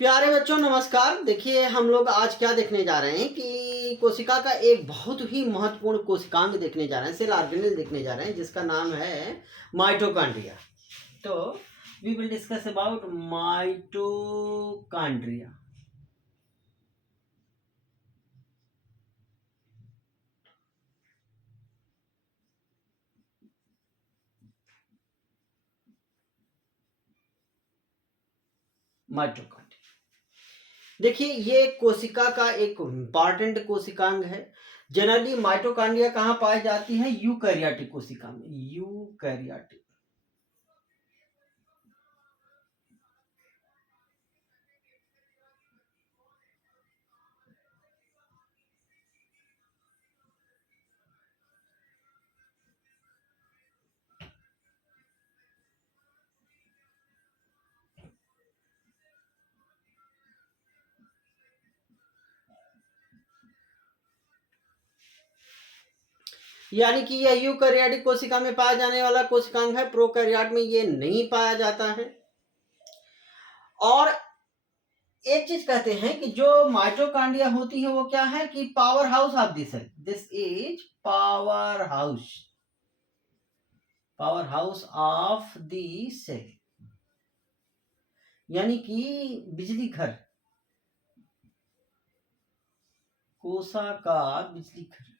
प्यारे बच्चों नमस्कार। देखिए हम लोग आज क्या देखने जा रहे हैं कि कोशिका का एक बहुत ही महत्वपूर्ण कोशिकांग देखने जा रहे हैं, सेल ऑर्गेनेल देखने जा रहे हैं जिसका नाम है माइटोकॉन्ड्रिया। तो we will discuss about mitochondria. Mitochondria देखिए ये कोशिका का एक इम्पॉर्टेंट कोशिकांग है। जनरली माइटोकॉन्ड्रिया कहाँ पाई जाती है? यूकैरियोटिक कोशिका में। यूकैरियोटिक यानी कि यह यूकैरियोटिक कोशिका में पाया जाने वाला कोशिकांग है। प्रोकैरियोट में ये नहीं पाया जाता है। और एक चीज कहते हैं कि जो माइटोकॉन्ड्रिया होती है वो क्या है कि power house of the cell. This is power house of the cell, यानी कि बिजली घर, कोशिका का बिजली घर।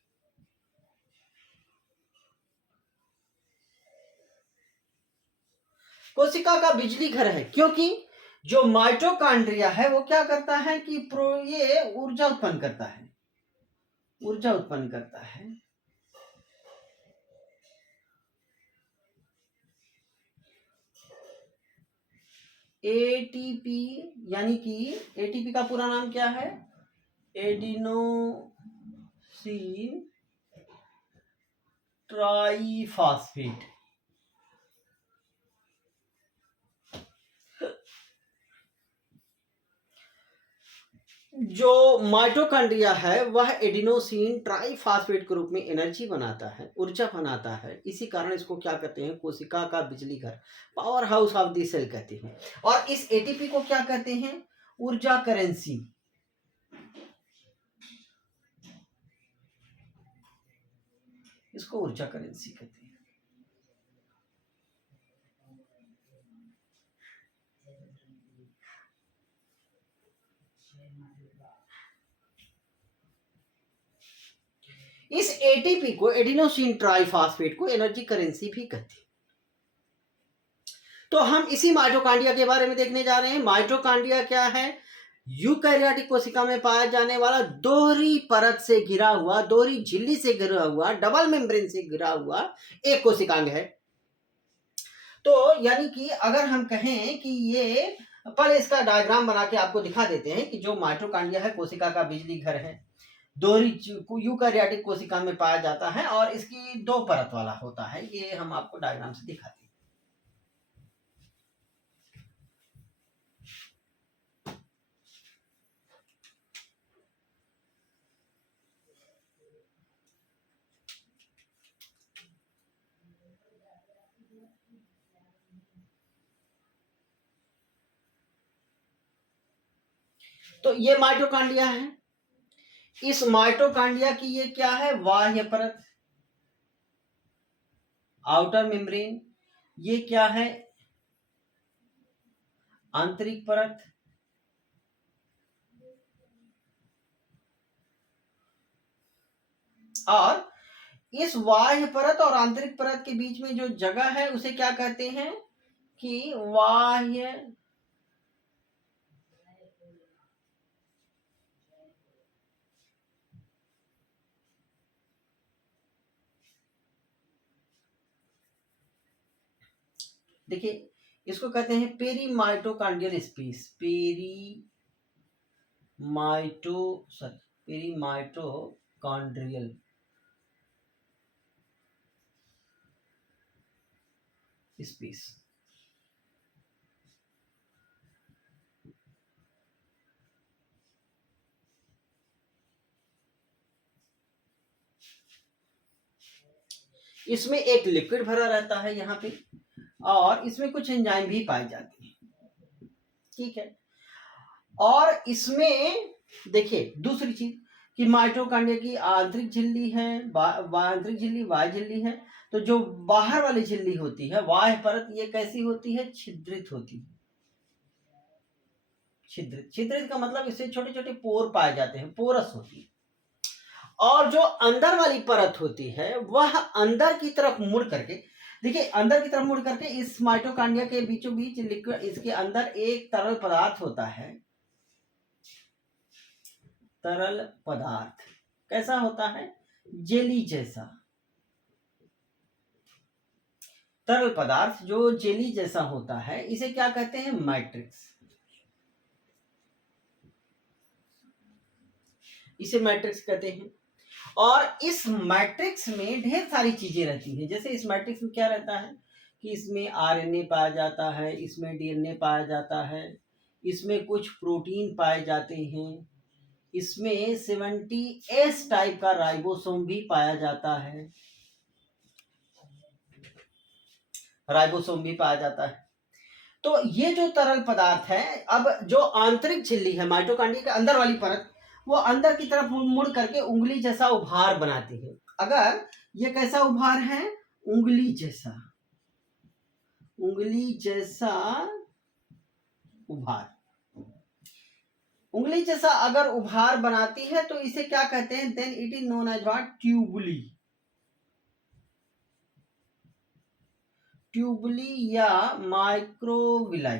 कोशिका का बिजली घर है क्योंकि जो माइटोकॉन्ड्रिया है वो क्या करता है कि ये ऊर्जा उत्पन्न करता है। ऊर्जा उत्पन्न करता है। एटीपी, यानी कि एटीपी का पूरा नाम क्या है? Adenosine triphosphate. जो माइटोकॉन्ड्रिया है वह एडिनोसिन ट्राइफॉस्फेट के रूप में एनर्जी बनाता है, ऊर्जा बनाता है। इसी कारण इसको क्या कहते हैं? कोशिका का बिजली घर, power house of the cell कहते हैं। और इस एटीपी को क्या कहते हैं? ऊर्जा करेंसी। इसको ऊर्जा करेंसी कहते हैं। इस एटीपी को, एडिनोसिन ट्राइफॉस्फेट को, एनर्जी करेंसी भी कहते हैं। तो हम इसी माइटोकॉन्ड्रिया के बारे में देखने जा रहे हैं। माइटोकॉन्ड्रिया क्या है? यूकैरियोटिक कोशिका में पाया जाने वाला दोहरी परत से घिरा हुआ, दोहरी झिल्ली से घिरा हुआ, डबल मेम्ब्रेन से घिरा हुआ एक कोशिकांग है। तो यानी कि अगर हम कहें कि ये, पहले इसका डायग्राम बना के आपको दिखा देते हैं कि जो माइटोकॉन्ड्रिया है कोशिका का बिजली घर है, दोहरी यूकैरियोटिक कोशिका में पाया जाता है और इसकी दो परत वाला होता है। ये हम आपको डायग्राम से दिखाते हैं। तो ये माइटोकॉन्ड्रिया है। इस माइटोकॉन्ड्रिया की ये क्या है? बाह्य परत, आउटर मेम्ब्रेन। ये क्या है? आंतरिक परत। और इस बाह्य परत और आंतरिक परत के बीच में जो जगह है उसे क्या कहते हैं कि बाह्य देखिए इसको कहते हैं पेरीमाइटोकॉन्ड्रियल स्पेस। पेरीमाइटोकॉन्ड्रियल स्पेस। इसमें एक लिक्विड भरा रहता है यहाँ पे, और इसमें कुछ एंजाइम भी पाई जाती है। ठीक है। और इसमें देखिए दूसरी चीज कि माइटोकॉन्ड्रिया की आंतरिक झिल्ली है, आंतरिक झिल्ली, बाह्य झिल्ली है। तो जो बाहर वाली झिल्ली होती है, बाह्य परत, ये कैसी होती है? छिद्रित होती है। छिद्रित, छिद्रित का मतलब इससे छोटे छोटे पोर पाए जाते हैं, पोरस होती है। और जो अंदर वाली परत होती है वह अंदर की तरफ मुड़ करके, देखिए अंदर की तरफ मुड़ करके इस माइटोकॉन्ड्रिया के बीचों बीच लिक्विड, इसके अंदर एक तरल पदार्थ होता है। तरल पदार्थ कैसा होता है? जेली जैसा। तरल पदार्थ जो जेली जैसा होता है, इसे क्या कहते हैं? मैट्रिक्स। इसे मैट्रिक्स कहते हैं। और इस मैट्रिक्स में ढेर सारी चीजें रहती हैं। जैसे इस मैट्रिक्स में क्या रहता है कि इसमें आरएनए पाया जाता है, इसमें डीएनए पाया जाता है, इसमें कुछ प्रोटीन पाए जाते हैं, इसमें 70S टाइप का राइबोसोम भी पाया जाता है, राइबोसोम भी पाया जाता है। तो ये जो तरल पदार्थ है, अब जो आंतरिक झिल्ली है माइटोकॉन्ड्रिया के अंदर वाली परत, वो अंदर की तरफ मुड़ करके उंगली जैसा उभार बनाती है। अगर ये कैसा उभार है? उंगली जैसा, उंगली जैसा उभार। उंगली जैसा अगर उभार बनाती है तो इसे क्या कहते हैं? Then it is known as what? Tubuli. Tubuli या माइक्रोविलाई।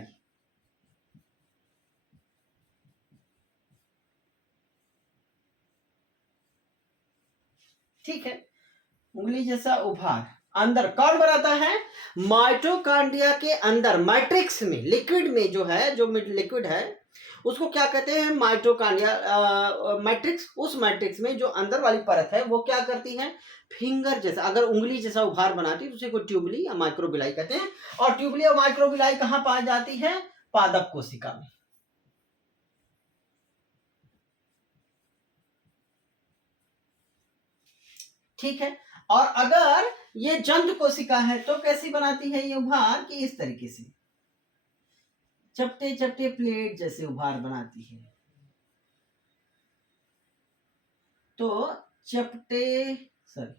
ठीक है, उंगली जैसा उभार अंदर कौन बनाता है? माइटोकॉन्ड्रिया के अंदर मैट्रिक्स में, लिक्विड में जो है, जो लिक्विड है उसको क्या कहते हैं? Mitochondria matrix. उस मैट्रिक्स में जो अंदर वाली परत है वो क्या करती है? फिंगर जैसा, अगर उंगली जैसा उभार बनाती है तो उसे को ट्यूबुली या माइक्रोविलाई कहते हैं। और ट्यूबुली और माइक्रोविलाई कहाँ पाई जाती है? पादप कोशिका में। ठीक है। और अगर ये जंतु कोशिका है तो कैसी बनाती है ये उभार? कि इस तरीके से चपटे चपटे प्लेट जैसे उभार बनाती है। तो चपटे, सॉरी,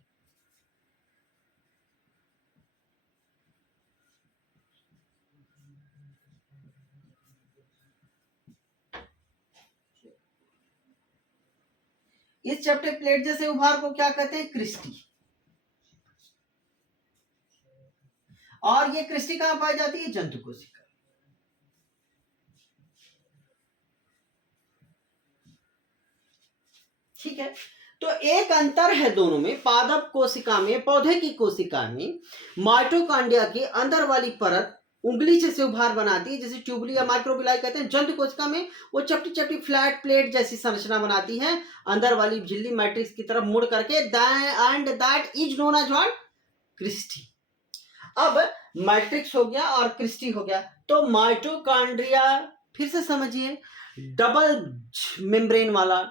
इस चपटे प्लेट जैसे उभार को क्या कहते हैं? क्रिस्टी। और ये क्रिस्टी कहां पाई जाती है? जंतु कोशिका। ठीक है। तो एक अंतर है दोनों में। पादप कोशिका में, पौधे की कोशिका में माइटोकॉन्ड्रिया के अंदर वाली परत उंगली से उभार बनाती है, जैसे ट्यूबुली या माइक्रोविलाई कहते हैं। जंतु कोशिका में वो चपटी चपटी फ्लैट प्लेट जैसी संरचना बनाती है, अंदर वाली झिल्ली मैट्रिक्स की तरफ मुड़ करके। And that is known as what? Cristae. अब मैट्रिक्स हो गया और क्रिस्टी हो गया। तो माइटोकॉन्ड्रिया, फिर से समझिए, डबल मेम्ब्रेन वाला,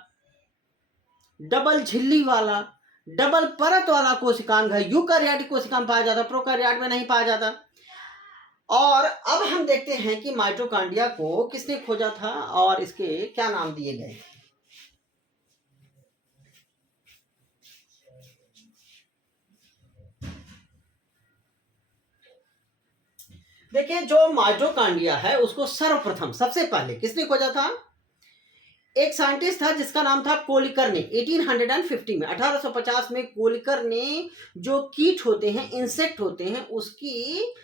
डबल झिल्ली वाला, डबल परत वाला कोशिकांग है। यूकार्योटिक कोशिका में पाया जाता, प्रोकार्योट में नहीं पाया जाता। और अब हम देखते हैं कि माइटोकॉन्ड्रिया को किसने खोजा था और इसके क्या नाम दिए गए। देखिए, जो माइटोकॉन्ड्रिया है उसको सर्वप्रथम, सबसे पहले किसने खोजा था? एक साइंटिस्ट था जिसका नाम था कोलिकर ने। 1850 में, 1850 में कोलिकर ने जो कीट होते हैं, इंसेक्ट होते हैं, उसकी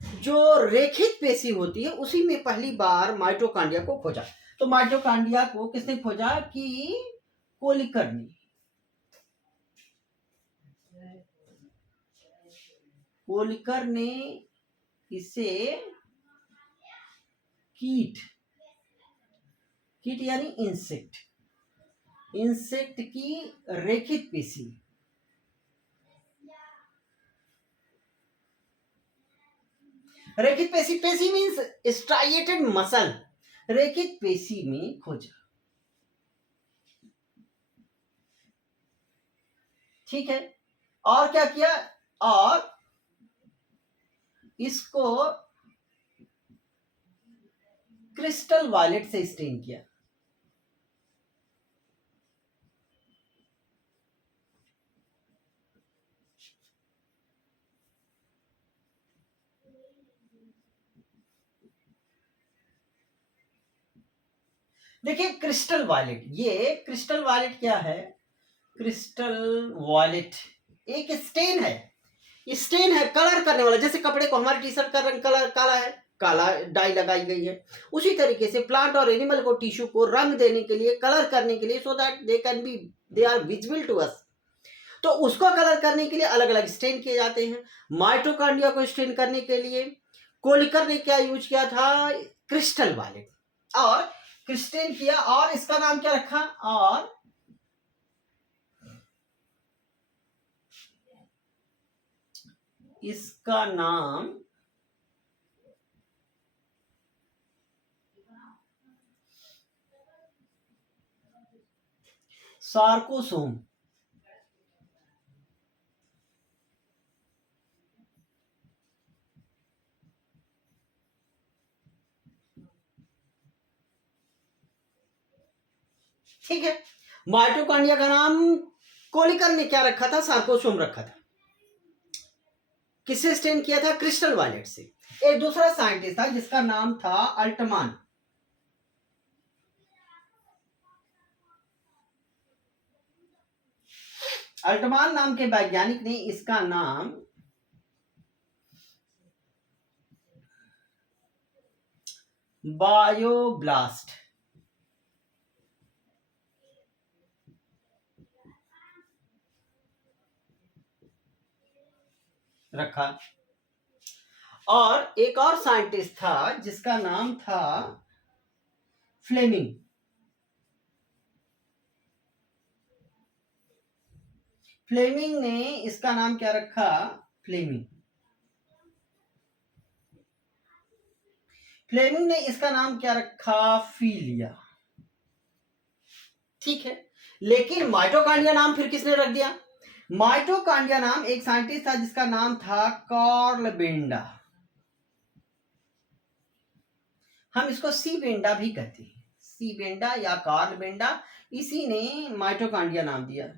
जो रेखित पेशी होती है उसी में पहली बार माइटोकॉन्ड्रिया को खोजा। तो माइटोकॉन्ड्रिया को किसने खोजा? कि कोलिकर ने। कोलिकर ने इसे कीट, कीट यानी इंसेक्ट, इंसेक्ट की रेखित पेशी, रेखित पेशी, पेशी मीन्स स्ट्राइएटेड मसल, रेखित पेशी में खोजा। ठीक है। और क्या किया? और इसको क्रिस्टल वायलेट से स्टेन किया। देखिए क्रिस्टल वायलेट, ये क्रिस्टल वायलेट क्या है? क्रिस्टल वायलेट एक स्टेन है, स्टेन है कलर करने वाला। जैसे कपड़े को हमारे टी शर्ट का रंग कलर काला है, काला डाई लगाई गई है, उसी तरीके से प्लांट और एनिमल को, टिश्यू को रंग देने के लिए, कलर करने के लिए, so that they can be, they are visible to us. तो उसको कलर करने के लिए अलग अलग स्टेन किए जाते हैं। माइटोकॉन्ड्रिया को स्टेन करने के लिए कोलिकर ने क्या यूज किया था? क्रिस्टल वायलेट, और क्रिस्टल किया, और इसका नाम क्या रखा? और इसका नाम सार्कोसोम। ठीक है, माइटोकॉन्ड्रिया का नाम कोलिकर ने क्या रखा था? सार्कोसोम रखा था। किससे स्टेन किया था? क्रिस्टल वायलेट से। एक दूसरा साइंटिस्ट था जिसका नाम था अल्टमान। अल्टमान नाम के वैज्ञानिक ने इसका नाम बायोब्लास्ट रखा। और एक और साइंटिस्ट था जिसका नाम था फ्लेमिंग। फ्लेमिंग ने इसका नाम क्या रखा? फ्लेमिंग। फ्लेमिंग ने इसका नाम क्या रखा? फीलिया। ठीक है, लेकिन माइटोकॉन्ड्रिया नाम फिर किसने रख दिया? माइटोकॉन्ड्रिया नाम एक साइंटिस्ट था जिसका नाम था कार्ल बेंडा। हम इसको सी बेंडा भी कहते हैं, सी बेंडा या कार्ल बेंडा, इसी ने माइटोकॉन्ड्रिया नाम दिया।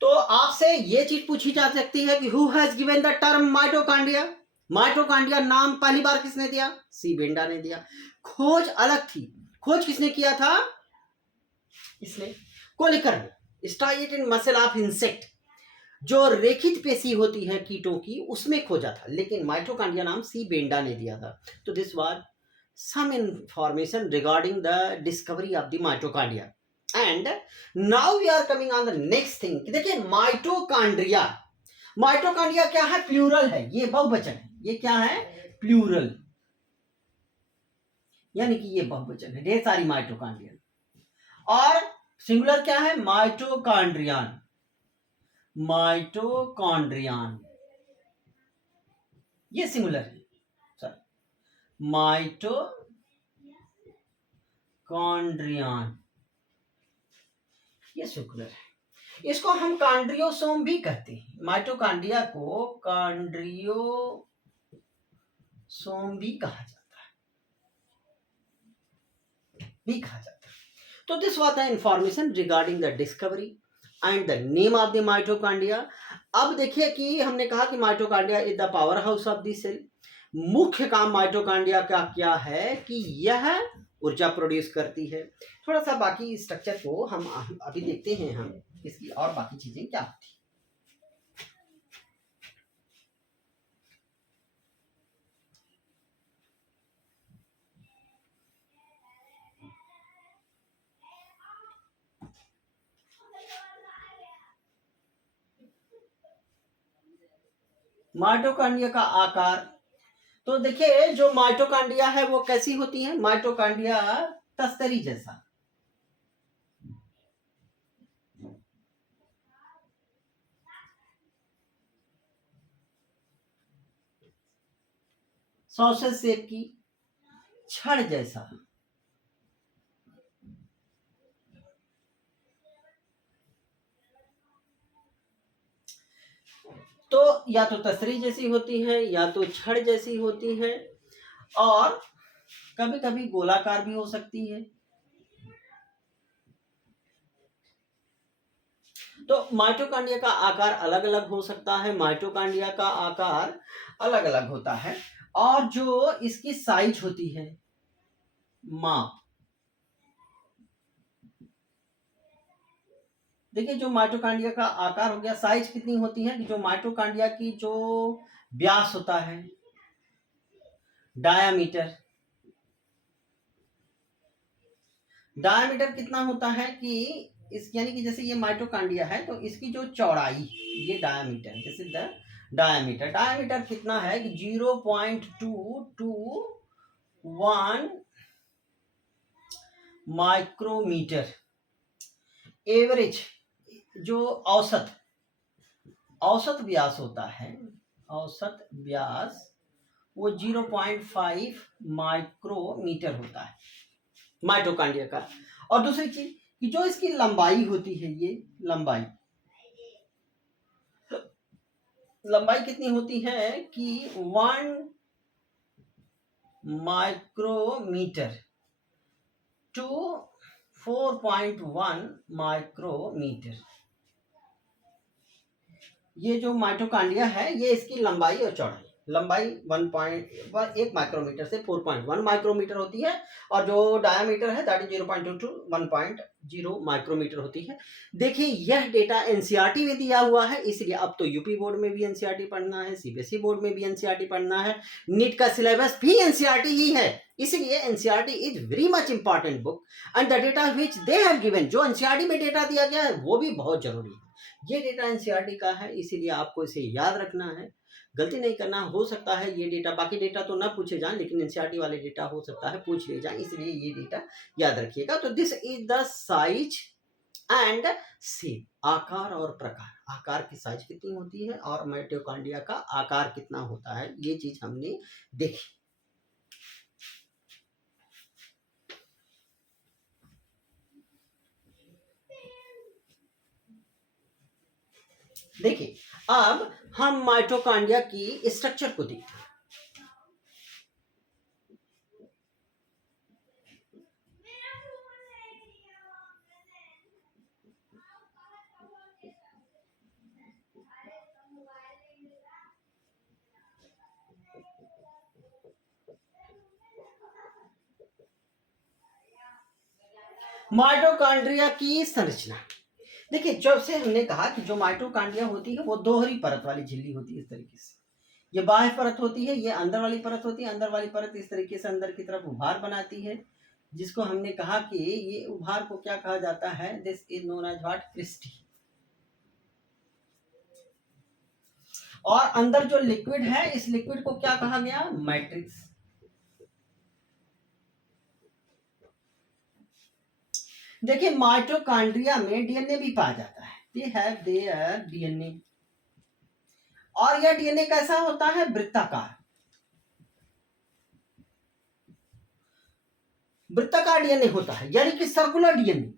तो आपसे ये चीज पूछी जा सकती है कि who has given the term mitochondria? Mitochondria नाम पहली बार किसने दिया? सी बेंडा ने दिया। खोज अलग थी, खोज किसने किया था? इसने, कोलिकर ने। स्टाइट इन मसल ऑफ इंसेक्ट, जो रेखित पेशी होती है कीटों की, उसमें खोजा था, लेकिन माइटोकॉन्ड्रिया नाम सी बेंडा ने दिया था। तो this was some information regarding the discovery of the mitochondria. And now we are coming on the next thing. देखिए माइटोकॉन्ड्रिया, माइटोकॉन्ड्रिया क्या है? प्लूरल है, ये बहुवचन है। ये क्या है? प्लूरल, यानी कि ये बहुवचन है, ढेर सारी माइटोकॉन्ड्रिया। और सिंगुलर क्या है? माइटोकॉन्ड्रियन। माइटोकॉन्ड्रियन ये सिंगुलर है, सॉरी, माइटोकॉन्ड्रियन ये सिंगुलर है। इसको हम कॉन्ड्रियोसोम भी कहते हैं, माइटोकॉन्ड्रिया को कॉन्ड्रियोसोम भी कहा जाता है। तो this was the information regarding the discovery and the name of the mitochondria. अब देखिए कि हमने कहा कि mitochondria is the power house of the cell. मुख्य काम माइटोकॉन्ड्रिया का क्या है? कि यह ऊर्जा प्रोड्यूस करती है। थोड़ा सा बाकी स्ट्रक्चर को हम अभी देखते हैं, हम इसकी और बाकी चीजें क्या होती है। माइटोकॉन्ड्रिया का आकार, तो देखिए जो माइटोकॉन्ड्रिया है वो कैसी होती है? माइटोकॉन्ड्रिया तस्तरी जैसा, सॉसेज शेप की, छड़ जैसा। तो या तो तसरी जैसी होती है या तो छड़ जैसी होती है, और कभी कभी गोलाकार भी हो सकती है। तो माइटोकांड्रिया का आकार अलग अलग हो सकता है, माइटोकांड्रिया का आकार अलग अलग होता है, और जो इसकी साइज होती है, माप, देखिए जो माइटोकांड्रिया का आकार हो गया, साइज कितनी होती है कि जो माइटोकांड्रिया की जो व्यास होता है, डायामीटर, डायामीटर कितना होता है कि इस यानी कि जैसे ये माइटोकांड्रिया है तो इसकी जो चौड़ाई, ये diameter, this is the diameter, diameter कितना है कि 0.221 माइक्रोमीटर। एवरेज जो औसत व्यास होता है, औसत व्यास वो 0.5 माइक्रोमीटर होता है माइटोकांड्रिया का। और दूसरी चीज कि जो इसकी लंबाई होती है, ये लंबाई कितनी होती है कि 1 माइक्रोमीटर टू 4.1 माइक्रोमीटर। ये जो माइटोकांड्रिया है ये इसकी लंबाई और चौड़ाई, लंबाई 1 माइक्रोमीटर से 4.1 माइक्रोमीटर होती है, और जो डायामीटर है दैट इज 0.2 टू 1.0 माइक्रोमीटर होती है। देखिए यह डेटा एनसीईआरटी में दिया हुआ है, इसलिए अब तो यूपी बोर्ड में भी एनसीईआरटी पढ़ना है, सीबीएसई बोर्ड में भी एनसीईआरटी पढ़ना है, नीट का सिलेबस भी एनसीईआरटी ही है, इसलिए NCERT is very much important book and the data which they have given, जो एनसीईआरटी में डेटा दिया गया है वो भी बहुत जरूरी है। ये डेटा एनसीईआरटी का है, इसीलिए आपको इसे याद रखना है, गलती नहीं करना। हो सकता है ये डेटा, बाकी डेटा तो ना पूछे जाएं, लेकिन एनसीईआरटी वाले डेटा हो सकता है पूछ लिए जाएं, इसलिए ये डेटा याद रखिएगा। तो this is the size and shape, आकार और प्रकार, आकार की साइज कितनी होती है और माइटोकॉन्ड्रिया का आकार कितना होता है, ये चीज हमने देखी। देखिए अब हम माइटोकॉन्ड्रिया की स्ट्रक्चर को देखते हैं। माइटोकॉन्ड्रिया की संरचना, देखिए जब से हमने कहा कि जो माइटोकॉन्ड्रिया होती है वो दोहरी परत वाली झिल्ली होती है, इस तरीके से ये बाह्य परत होती है, ये अंदर वाली परत होती है, अंदर वाली परत इस तरीके से अंदर की तरफ उभार बनाती है, जिसको हमने कहा कि ये उभार को क्या कहा जाता है, this is known as what, cristae. और अंदर जो लिक्विड है, इस लिक्विड को क्या कहा गया, मैट्रिक्स। देखिए माइटोकॉन्ड्रिया में डीएनए भी पाया जाता है, दे हैव देयर डीएनए, और यह डीएनए कैसा होता है, वृत्ताकार, वृत्ताकार डीएनए होता है, यानी कि सर्कुलर डीएनए,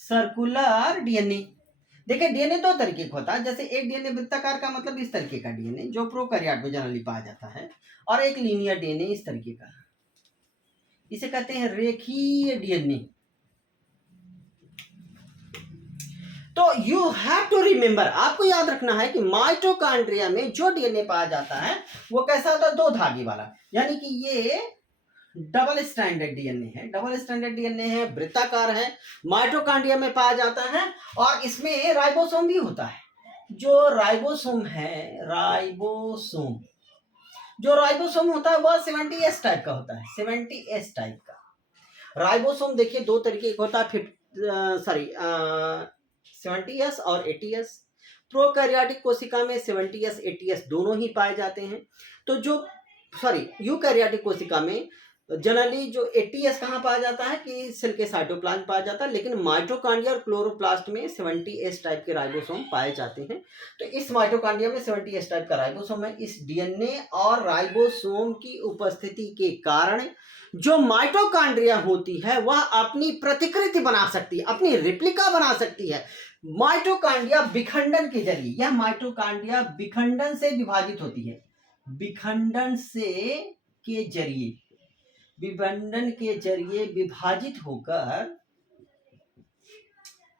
सर्कुलर डीएनए। देखिए डीएनए दो तरीके का होता है, जैसे एक डीएनए वृत्ताकार का मतलब इस तरीके का डीएनए जो प्रोकैरियोट में जनरली पाया जाता है, और एक लीनियर डीएनए इस तरीके का, इसे कहते हैं रेखीय डीएनए। तो यू हैव टू रिमेंबर, आपको याद रखना है कि माइटोकॉन्ड्रिया में जो डीएनए पाया जाता है वो कैसा होता है, दो धागे वाला, यानी कि ये डबल स्टैंडर्ड डीएनए है, डबल स्टैंडर्ड डीएनए है, वृत्ताकार है, माइटोकॉन्ड्रिया में पाया जाता है, और इसमें राइबोसोम भी होता है। जो राइबोसोम है, जो राइबोसोम होता है वह 70S टाइप का होता है, 70S टाइप का राइबोसोम। देखिए दो तरीके का होता है, 70S और 80S। प्रोकैरियोटिक कोशिका में 70S 80S दोनों ही पाए जाते हैं। तो जो यूकैरियोटिक कोशिका में जनरली जो 80S कहाँ पाया जाता है कि सेल के साइटोप्लाज्म पाया जाता है, लेकिन माइटोकॉन्ड्रिया और क्लोरोप्लास्ट में 70S टाइप के राइबोसोम पाए जाते हैं। तो इस माइटोकॉन्ड्रिया में 70S टाइप का राइबोसोम है। इस डीएनए और राइबोसोम की उपस्थिति के कारण जो माइटोकॉन्ड्रिया होती है वह अपनी प्रतिकृति बना सकती है, अपनी रिप्लिका बना सकती है माइटोकॉन्ड्रिया विखंडन के जरिए। यह माइटोकॉन्ड्रिया विखंडन से विभाजित होती है, विखंडन के जरिए विभाजित होकर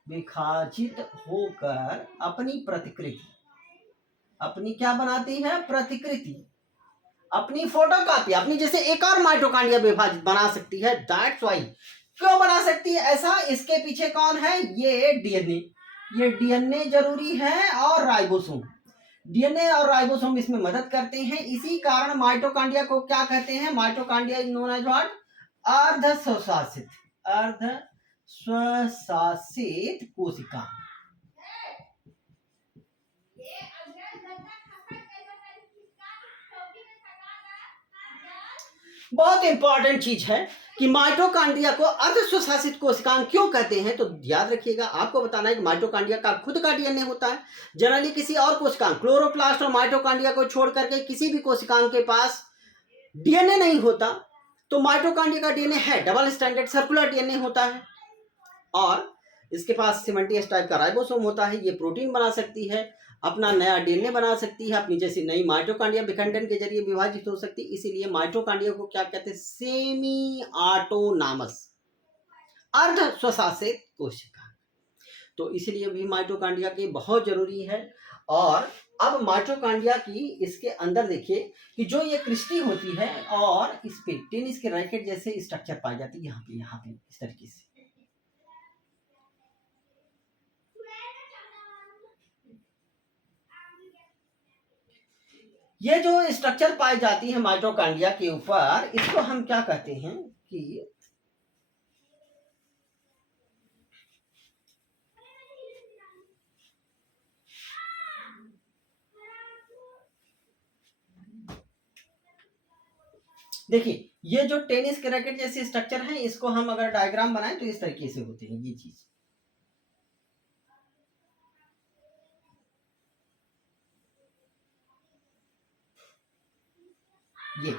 विभाजित होकर अपनी प्रतिकृति, अपनी क्या बनाती है? प्रतिकृति, अपनी फोटोकॉपी, अपनी जैसे एक और माइटोकॉन्ड्रिया विभाजित बना सकती है। That's why. क्यों बना सकती है ऐसा? इसके पीछे कौन है? ये डीएनए। ये डीएनए जरूरी है और राइबोसोम। डीएनए और राइबोसोम इसमें मदद करते हैं। इसी कारण माइटोकॉन्ड्रिया को क्या कहते हैं? Mitochondria is known as what? अर्ध स्वशासित, अर्ध स्वशासित कोशिका। बहुत इंपॉर्टेंट चीज है कि माइटोकॉन्ड्रिया को अर्ध स्वशासित कोशिकांग क्यों कहते हैं। तो याद रखिएगा, आपको बताना है कि माइटोकॉन्ड्रिया का खुद का डीएनए होता है। जनरली किसी और कोशिकांग, क्लोरोप्लास्ट और माइटोकॉन्ड्रिया को छोड़ करके किसी भी कोशिकांग के पास डीएनए नहीं होता। तो माइटोकॉन्ड्रिया का डीएनए है, डबल स्टैंडर्ड सर्कुलर डीएनए होता है और इसके पास सिमेंटियस टाइप का राइबोसोम होता है। ये प्रोटीन बना सकती है, अपना नया डीएनए बना सकती है, अपनी जैसी नई माइटोकॉन्ड्रिया विखंडन के जरिए विभाजित हो सकती है। इसीलिए माइटोकॉन्ड्रिया को क्या कहते हैं? सेमी ऑटोनॉमस, अर्ध स्वशासित कोशिका। तो इसलिए भी माइटोकॉन्ड्रिया की बहुत जरूरी है। और अब माइटोकॉन्ड्रिया की इसके अंदर देखिए कि जो ये क्रिस्टी होती है और इस पे टेनिस के रैकेट जैसे स्ट्रक्चर पाई जाती है। यहाँ पे इस तरीके से ये जो स्ट्रक्चर पाई जाती है माइटोकॉन्ड्रिया के ऊपर, इसको हम क्या कहते हैं कि देखिए, ये जो टेनिस के रैकेट जैसे स्ट्रक्चर है, इसको हम अगर डायग्राम बनाएं तो इस तरीके से होते हैं ये चीज। ये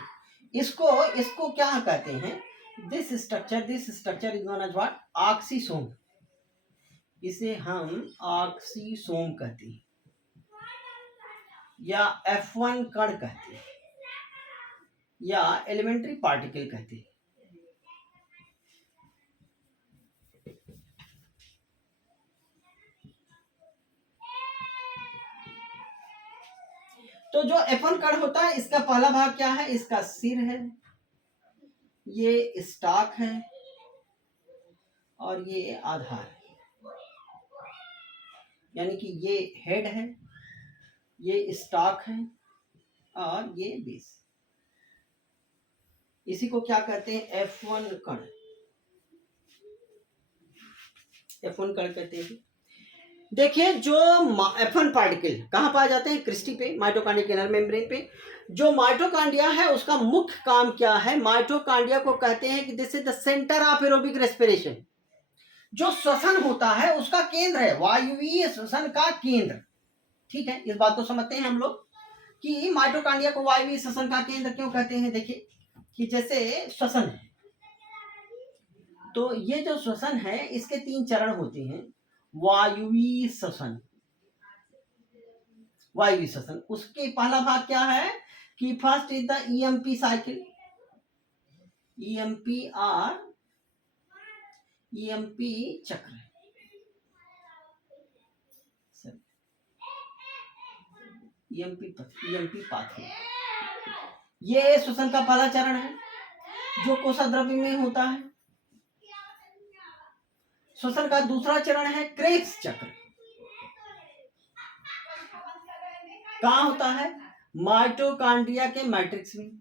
इसको क्या कहते हैं? This structure is known as what? Oxysome. इसे हम ऑक्सीसोम कहते हैं या F1 कण कहते हैं या एलिमेंट्री पार्टिकल कहते हैं। तो जो F1 कण होता है, इसका पहला भाग क्या है? इसका सिर है, ये स्टॉक है और ये आधार है। यानी कि ये हेड है, ये स्टॉक है और ये बेस। इसी को क्या कहते हैं? F1 कण, F1 कण कहते हैं। देखिए, जो F1 पार्टिकल कहाँ पाए जाते हैं? क्रिस्टी पे, माइटोकॉन्ड्रिया के इनर मेम्ब्रेन पे। जो माइटोकॉन्ड्रिया है उसका मुख्य काम क्या है? माइटोकॉन्ड्रिया को कहते हैं कि this is the centre of aerobic respiration. जो श्वसन होता है उसका केंद्र है, वायुवीय श्वसन का केंद्र। ठीक है, इस बात को समझते हैं हम लोग कि माइटोकॉन्ड्रिया को वायुवीय श्वसन का केंद्र क्यों कहते हैं। देखिए कि जैसे श्वसन है, तो ये जो श्वसन है इसके 3 चरण होते हैं। वायुवीय श्वसन, वायुवीय श्वसन, उसके पहला भाग क्या है कि first is the EMP cycle, EMP चक्र, ईएमपी पाथवे। ये श्वसन का पहला चरण है जो कोशाद्रव्य में होता है। श्वसन का दूसरा चरण है क्रेब्स चक्र। कहाँ होता है? माइटोकॉन्ड्रिया के मैट्रिक्स में।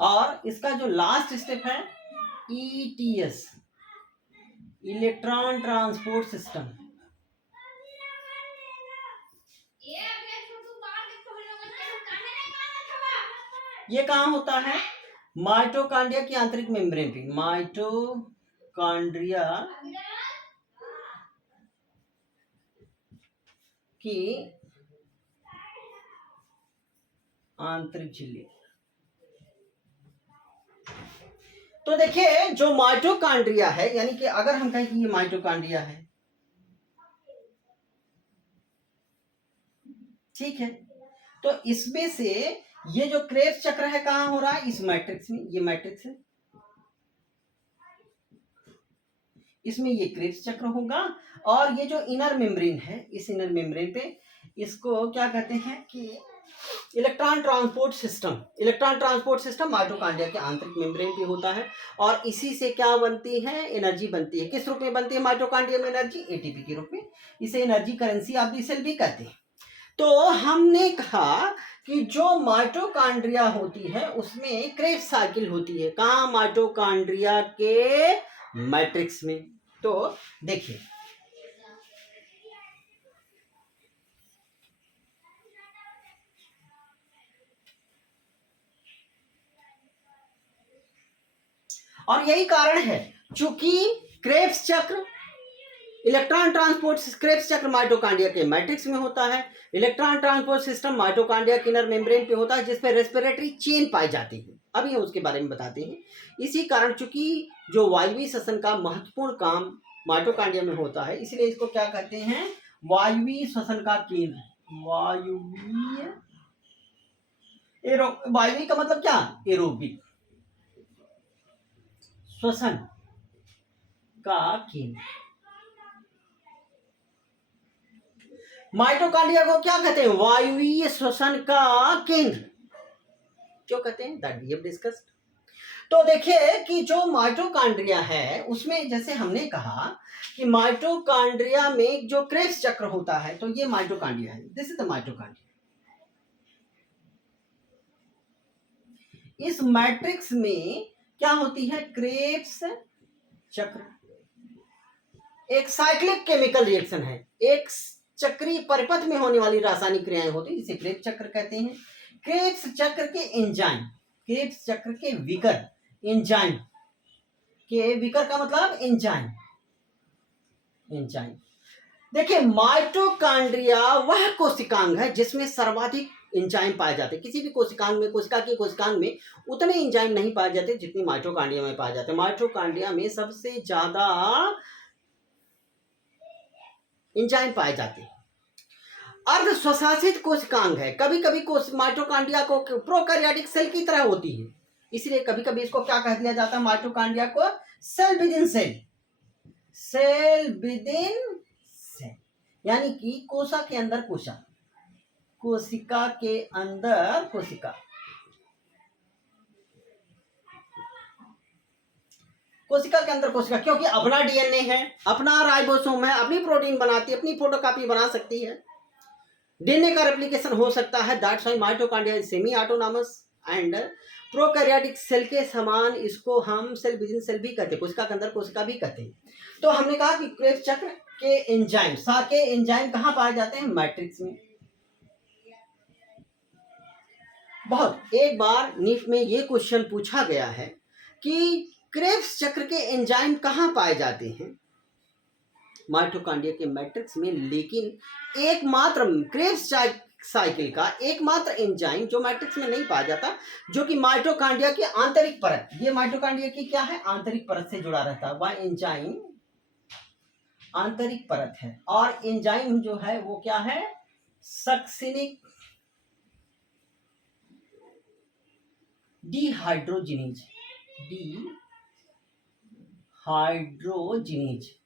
और इसका जो लास्ट स्टेप है ईटीएस, इलेक्ट्रॉन ट्रांसपोर्ट सिस्टम। ये कहाँ होता है? माइटोकॉन्ड्रिया की आंतरिक मेम्ब्रेन पे। माइटोकॉन्ड्रिया की आंतरिक झिल्ली। तो देखिए, जो माइटोकॉन्ड्रिया है, यानी कि अगर हम कहें कि ये माइटोकॉन्ड्रिया है, ठीक है, तो इसमें से ये जो क्रेब्स चक्र है कहाँ हो रहा है, इस मैट्रिक्स में, ये मैट्रिक्स है, इसमें ये क्रेब्स चक्र होगा। और ये जो इनर मेम्ब्रेन है, इस इनर मेम्ब्रेन पे इसको क्या कहते हैं कि electron transport system. Electron transport system mitochondria के आंतरिक मेम्ब्रेन पे होता है और इसी से क्या बनती है, एनर्जी बनती है। किस रूप में बनती है माइटोकॉन्ड्रिया में एनर्जी, एटीपी के रूप में। इसे energy currency of the cell भी कहते हैं। तो हमने कहा कि जो माइटोकॉन्ड्रिया होती है उसमें क्रेब्स साइकिल होती है। कहाँ, माइटोकॉन्ड्रिया के मैट्रिक्स में। तो देखिए और यही कारण है चूंकि क्रेब्स चक्र, इलेक्ट्रॉन ट्रांसपोर्ट क्रेब्स चक्र माइटोकॉन्ड्रिया के मैट्रिक्स में होता है। इलेक्ट्रॉन ट्रांसपोर्ट सिस्टम माइटोकॉन्ड्रिया के इनर मेम्ब्रेन पे होता है जिसपे रेस्पिरेटरी चेन पाई जाती है। अभी हम उसके बारे में बताते हैं। इसी कारण चूंकि जो वायवीय श्वसन का महत्वपूर्ण काम माइटोकॉन्ड्रिया में होता है, इसलिए इसको क्या कहते हैं, वायवीय श्वसन का केंद्र। वायवीय वायवीय का मतलब क्या, एरोबिक श्वसन का केंद्र। माइटोकॉन्ड्रिया को क्या कहते हैं, वायवीय श्वसन का केंद्र क्यों कहते हैं, दैट वी हैव डिस्कस्ड। तो देखिए कि जो माइटोकॉन्ड्रिया है उसमें जैसे हमने कहा कि माइटोकॉन्ड्रिया में जो क्रेब्स चक्र होता है, तो ये माइटोकॉन्ड्रिया है, दिस इज द माइटोकॉन्ड्रिया। इस मैट्रिक्स में क्या होती है, क्रेब्स चक्र एक साइक्लिक केमिकल रिएक्शन है, एक चक्रीय परिपथ में होने वाली रासायनिक क्रियाएं होती है जिसे क्रेब्स चक्र कहते हैं। क्रेब्स चक्र के एंजाइम, क्रेब्स चक्र के विकर, एंजाइम के विकर का मतलब एंजाइम, एंजाइम। देखिए माइटोकॉन्ड्रिया वह कोशिकांग है जिसमें सर्वाधिक एंजाइम पाए जाते हैं। किसी भी कोशिकांग में, कोशिकांग में उतने एंजाइम नहीं पाए जाते जितनी माइटोकॉन्ड्रिया में पाए जाते हैं। माइटोकॉन्ड्रिया में सबसे ज्यादा एंजाइम पाए जाते हैं। अर्ध स्वशासित कोशिकांग है। कभी कभी माइटोकॉन्ड्रिया को प्रोकैरियोटिक सेल की तरह होती है, इसलिए कभी कभी इसको क्या कह दिया जाता है, माइटोकॉन्ड्रिया को cell within cell, cell within cell, यानी कि कोशिका के अंदर कोशिका, कोशिका के अंदर कोशिका, कोशिका के अंदर कोशिका, क्योंकि अपना डीएनए है, अपना राइबोसोम है, अपनी प्रोटीन बनाती है, अपनी फोटोकॉपी बना सकती है, डीएनए का रेप्लिकेशन हो सकता है। That's why mitochondria is semi autonomous and prokaryotic cell के समान इसको हम सेल विद इन सेल भी कहते हैं, कोशिका के अंदर कोशिका भी कहते हैं। तो हमने कहा कि क्रेब्स चक्र के एंजाइम, सारे एंजाइम कहाँ पाए जाते हैं, मैट्रिक्स में। बहुत एक बार नीट में ये क्वेश्चन पूछा गया है कि क्रेब्स चक्र के एंजाइम कहाँ पाए जाते हैं, माइटोकॉन्ड्रिया के मैट्रिक्स में, लेकिन एकमात्र क्रेब्स साइकिल का एकमात्र एंजाइम जो मैट्रिक्स में नहीं पाया जाता, जो कि माइटोकॉन्ड्रिया की आंतरिक परत, ये माइटोकॉन्ड्रिया की क्या है, आंतरिक परत से जुड़ा रहता है, वह एंजाइम आंतरिक परत है। और एंजाइम जो है वो क्या है, सक्सिनिक डिहाइड्रोजिनेज, डिहाइड्रोजिनेज।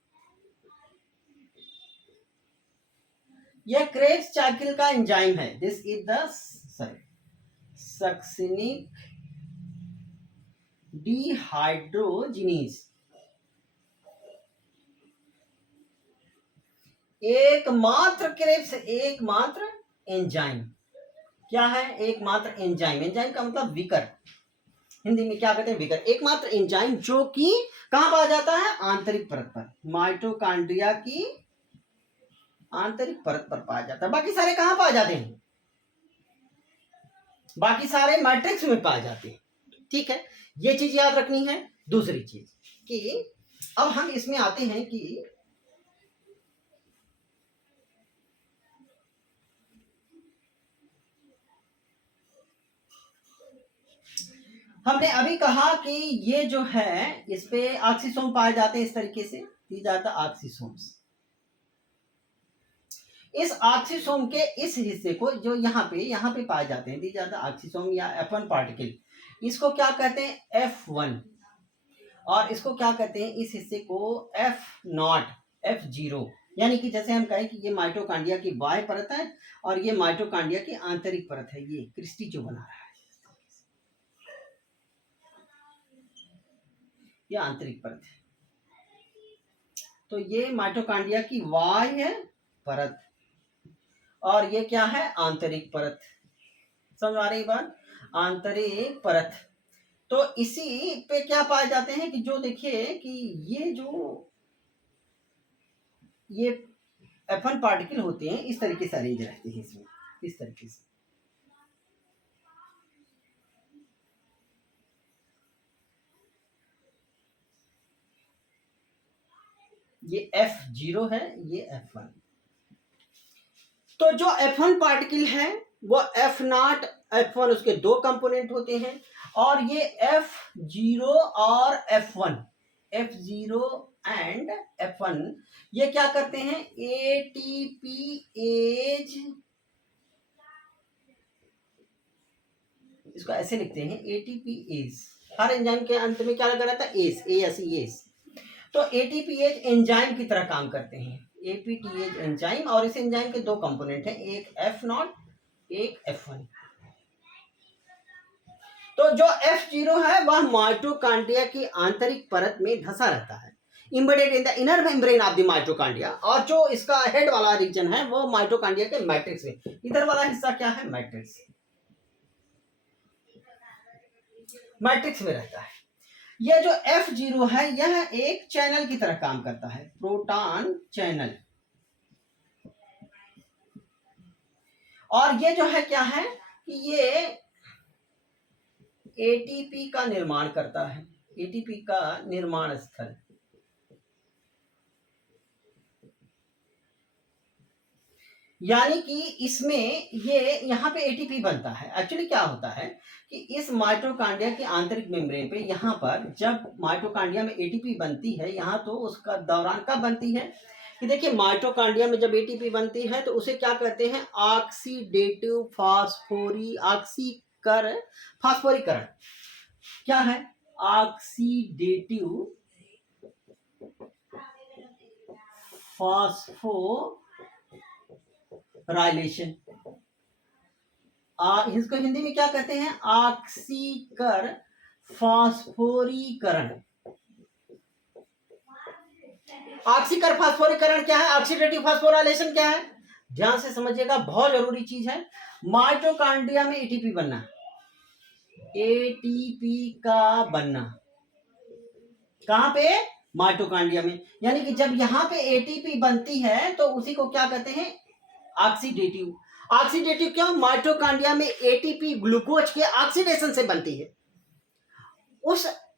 यह क्रेब्स साइकिल का एंजाइम है। This is the succinic dehydrogenase. एकमात्र क्रेब्स, एकमात्र एंजाइम क्या है, एकमात्र एंजाइम, एंजाइम का मतलब विकर, हिंदी में क्या कहते हैं, विकर। एकमात्र एंजाइम जो कि कहां पाया जाता है, आंतरिक परत पर, माइटोकॉन्ड्रिया की आंतरिक परत पर पाया जाता है। बाकी सारे कहां पाए जाते हैं, बाकी सारे मैट्रिक्स में पाए जाते हैं। ठीक है, ये चीज याद रखनी है। दूसरी चीज कि अब हम इसमें आते हैं कि हमने अभी कहा कि ये जो है इस पे ऑक्सीसोम पाए जाते हैं, इस तरीके से दी जाता ऑक्सीसोम्स। इस ऑक्सीसोम के इस हिस्से को जो यहाँ पे पाए जाते हैं, दी जाता ऑक्सीसोम या F1 पार्टिकल, इसको क्या कहते हैं F1, और इसको क्या कहते हैं इस हिस्से को F0, F0। यानी कि जैसे हम कहें कि ये माइटोकांड्रिया की बाह्य परत है और ये माइटोकांड्रिया की आंतरिक परत है, ये क्रिस्टी जो बना रहा है ये आंतरिक परत है। तो ये माइटोकांड्रिया की बाह्य परत और ये क्या है आंतरिक परत। समझ आ रही बात, आंतरिक परत। तो इसी पे क्या पाए जाते हैं कि जो देखिए कि ये F1 पार्टिकल होते हैं इस तरीके से अरेंज रहते हैं इसमें, इस तरीके से। ये F0 है, ये F1। तो जो F1 पार्टिकल है वो F0, F1 उसके दो कंपोनेंट होते हैं, और ये F0 और F1, F0 एंड F1 ये क्या करते हैं एटीपीएज, इसको ऐसे लिखते हैं एटीपीएज। हर एंजाइम के अंत में क्या लगा रहता है एस, एस। तो एटीपीएज एंजाइम की तरह काम करते हैं, एपीटीएज एंजाइम, और इस एंजाइम के दो कंपोनेंट हैं, एक F0 एक F1। तो जो F0 है वह माइटोकांड्रिया की आंतरिक परत में धंसा रहता है, embedded in the inner membrane of the mitochondria, और जो इसका हेड वाला रीजन है वो माइटोकांड्रिया के मैट्रिक्स में, इधर वाला हिस्सा क्या है मैट्रिक्स, मैट्रिक्स में रहता है। यह जो F0 है यह एक चैनल की तरह काम करता है, प्रोटॉन चैनल। और ये जो है क्या है कि ये एटीपी का निर्माण करता है, एटीपी का निर्माण स्थल। यानी कि इसमें ये यहाँ पे एटीपी बनता है। एक्चुअली क्या होता है कि इस माइटोकांड्रिया के आंतरिक मेम्ब्रेन पे यहाँ पर जब माइटोकांड्रिया में एटीपी बनती है, यहाँ तो उसका दौरान कब बनती है कि देखिए माइटोकांड्रिया में जब एटीपी बनती है तो उसे क्या कहते हैं ऑक्सीडेटिव फास्फोरीकरण। क्या है ऑक्सीडेटिव फास्फोराइलेशन, इसको हिंदी में क्या कहते हैं ऑक्सीकर फास्फोरीकरण। ऑक्सीकर फास्फोरीकरण क्या है, ऑक्सीडेटिव फास्फोराइलेशन क्या है, ध्यान से समझिएगा, बहुत जरूरी चीज है। माइटोकांड्रिया में एटीपी बनना, एटीपी का बनना कहां पे माइटोकांड्रिया में, यानी कि जब यहां पे एटीपी बनती है तो उसी को क्या कहते हैं ऑक्सीडेटिव। ऑक्सीडेटिव क्यों, माइटोकांड्रिया में एटीपी ग्लूकोज के ऑक्सीडेशन से बनती है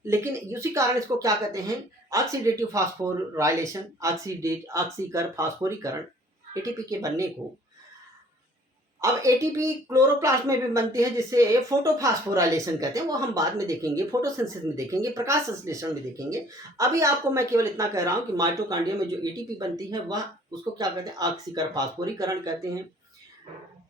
लेकिन उसी कारण इसको क्या कहते हैं ऑक्सीडेटिव फास्फोराइलेशन, ऑक्सीकर फास्फोरीकरण, एटीपी के बनने को। अब एटीपी क्लोरोप्लास्ट में भी बनती है जिसे फोटोफास्फोराइलेशन कहते हैं, वो हम बाद में देखेंगे, फोटोसिंथेसिस में देखेंगे, प्रकाश संश्लेषण में देखेंगे। अभी आपको मैं केवल इतना कह रहा हूं कि माइटोकांड्रिया में जो एटीपी बनती है वह उसको क्या कहते हैं ऑक्सीकर फास्फोरीकरण कहते हैं।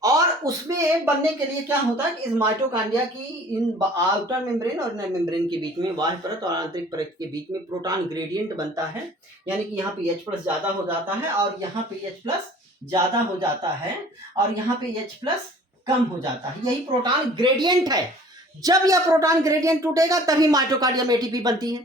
और उसमें बनने के लिए क्या होता है कि इस माइटोकांड्रिया की इन आउटर मेम्ब्रेन और इनर मेम्ब्रेन के बीच में, बाह्य परत और आंतरिक परत के बीच में प्रोटॉन ग्रेडियंट बनता है, यानी कि यहाँ पे H+ ज्यादा हो जाता है और यहाँ पे H+ ज्यादा हो जाता है और यहाँ पे H+ कम हो जाता है, यही प्रोटॉन ग्रेडियंट है। जब यह प्रोटॉन ग्रेडियंट टूटेगा तभी माइटोकांड्रिया में एटीपी बनती है।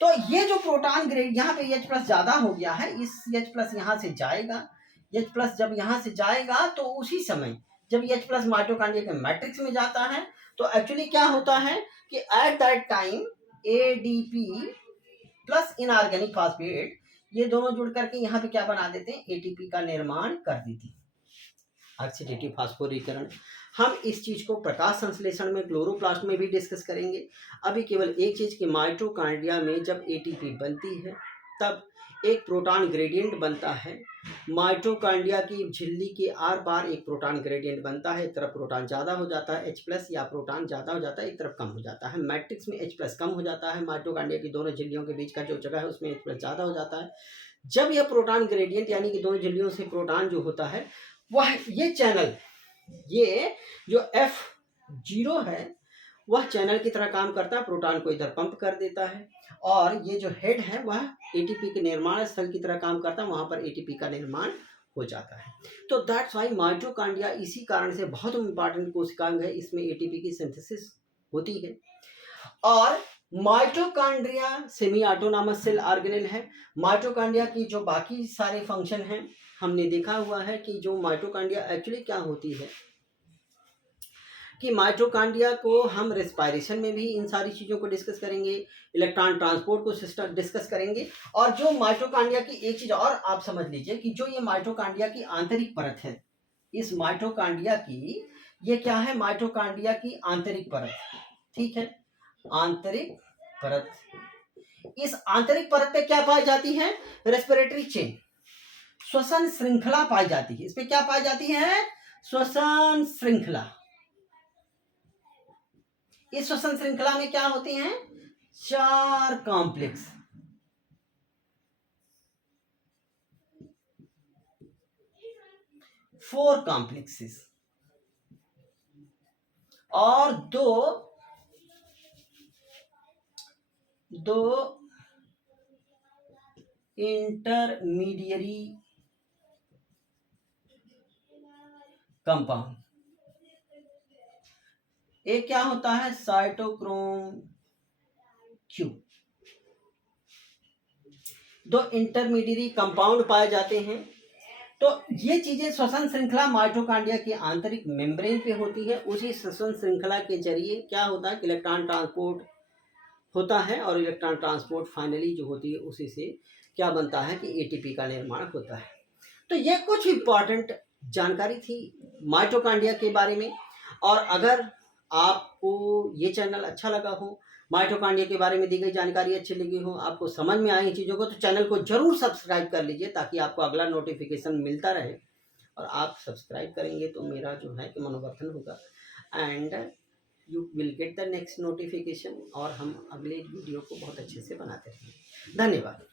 तो ये जो प्रोटॉन ग्रेडियंट यहाँ पे H+ ज्यादा हो गया है, इस H+ यहाँ से जाएगा, H+ जब यहाँ से जाएगा तो उसी समय जब H+ माइटोकांड्रिया के मैट्रिक्स में जाता है तो एक्चुअली क्या होता है कि at that time ADP plus inorganic phosphate ये दोनों जुड़ करके यहाँ पे क्या बना देते हैं एटीपी का निर्माण कर देती है, ऑक्सीडेटिव फास्फोरीकरण। हम इस चीज को प्रकाश संश्लेषण में क्लोरोप्लास्ट में भी डिस्कस करेंगे। अभी केवल एक चीज कि माइटोकांड्रिया में जब एटीपी बनती है तब एक प्रोटॉन ग्रेडियंट बनता है। माइटोकांड्रिया की झिल्ली के आर पार एक प्रोटॉन ग्रेडियंट बनता है, एक तरफ प्रोटॉन ज़्यादा हो जाता है H+ या प्रोटॉन ज़्यादा हो जाता है, एक तरफ कम हो जाता है। मैट्रिक्स में H+ कम हो जाता है, माइटोकांड्रिया की दोनों झिल्लियों के बीच का जो जगह है उसमें H+ ज़्यादा हो जाता है। जब यह प्रोटॉन ग्रेडियंट यानी कि दोनों झिल्लियों से प्रोटॉन जो होता है वह ये चैनल, ये जो F0 है वह चैनल की तरह काम करता है, प्रोटॉन को इधर पंप कर देता है, और ये जो हेड है वह एटीपी के निर्माण स्थल की तरह काम करता है, वहां पर एटीपी का निर्माण हो जाता है। तो दैट्स वाई माइटोकॉन्ड्रिया इसी कारण से बहुत इंपॉर्टेंट कोशिकांग है, इसमें एटीपी की सिंथेसिस होती है। और mitochondria semi autonomous cell organelle है। माइटोकॉन्ड्रिया की जो बाकी सारे फंक्शन हैं हमने देखा हुआ है कि जो माइटोकॉन्ड्रिया एक्चुअली क्या होती है, कि माइटोकॉन्ड्रिया को हम रेस्पिरेशन में भी इन सारी चीज़ों को डिस्कस करेंगे, इलेक्ट्रॉन ट्रांसपोर्ट को सिस्टम डिस्कस करेंगे। और जो माइटोकॉन्ड्रिया की एक चीज़ और आप समझ लीजिए कि जो ये माइटोकॉन्ड्रिया की आंतरिक परत है, इस माइटोकॉन्ड्रिया की ये क्या है, माइटोकॉन्ड्रिया की आंतरिक परत, ठीक है, आंतरिक परत। इस आंतरिक परत पे क्या पाई जाती है, रेस्पिरेटरी चेन, श्वसन श्रृंखला पाई जाती है। इस पे क्या पाई जाती है, श्वसन श्रृंखला। इस श्वसन श्रृंखला में क्या होती हैं, 4 कॉम्प्लेक्स, 4 कॉम्प्लेक्सेस और दो इंटरमीडियरी कंपाउंड। एक क्या होता है, साइटोक्रोम क्यू। 2 इंटरमीडियरी कंपाउंड पाए जाते हैं। तो ये चीजें श्वसन श्रृंखला माइटोकॉन्ड्रिया की आंतरिक मेम्ब्रेन पे होती है। उसी श्वसन श्रृंखला के जरिए क्या होता है, इलेक्ट्रॉन ट्रांसपोर्ट होता है, और इलेक्ट्रॉन ट्रांसपोर्ट फाइनली जो होती है उसी से क्या बनता है कि एटीपी का निर्माण होता है। तो ये कुछ इंपॉर्टेंट जानकारी थी माइटोकॉन्ड्रिया के बारे में। और अगर आपको ये चैनल अच्छा लगा हो, माइटोकॉन्ड्रिया के बारे में दी गई जानकारी अच्छी लगी हो, आपको समझ में आई इन चीज़ों को, तो चैनल को जरूर सब्सक्राइब कर लीजिए ताकि आपको अगला नोटिफिकेशन मिलता रहे। और आप सब्सक्राइब करेंगे तो मेरा जो है कि मनोवर्धन होगा, and you will get the next notification, और हम अगले वीडियो को बहुत अच्छे से बनाते रहेंगे। धन्यवाद।